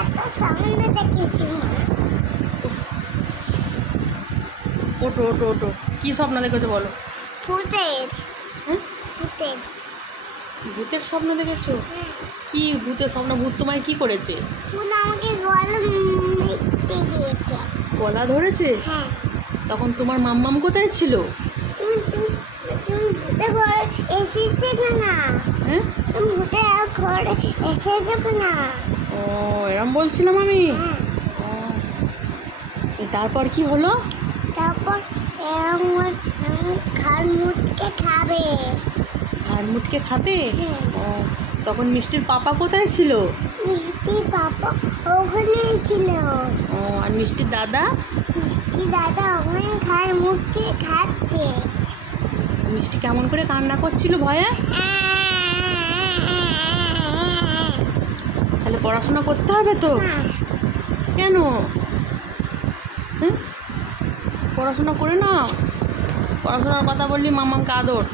এত সামনে দেখেছি। ওটো ওটো ওটো, কী স্বপ্ন দেখেছো বলো? ভূতের। হ্যাঁ, ভূতের। ভূতের স্বপ্ন দেখেছো? কি ভূতের স্বপ্ন? ভূত তোমায় কি করেছে? ভূত আমাকে গলা মিটতে দিয়েছে। গলা ধরেছে? হ্যাঁ। তখন তোমার মাম্মাম কোথায় ছিল? তুমি তুমি তুমি ভূতের ঘরে এসেছে না? হ্যাঁ, তুমি ভূতের ঘরে এসেছো না? ও এরম বলছিলাম আমি। হ্যাঁ। ও, তারপর কি হলো? তারপর এরম খার মুটকে খাবে। আর মুটকে খাবে? হ্যাঁ। ও, তখন মিষ্টির পাপা কোথায় ছিল? মিষ্টি পাপা ওখানেই ছিল। ও, আর মিষ্টির দাদা? মিষ্টি দাদা ওখানে খার মুটকে খাচ্ছে। মিষ্টি কেমন করে কান্না করছিল ভয়ে? তাহলে পড়াশোনা করতে হবে তো? না, কেন? হ্যাঁ, পড়াশোনা করে নাও। পড়াশোনার কথা বললি মামামকে আদর।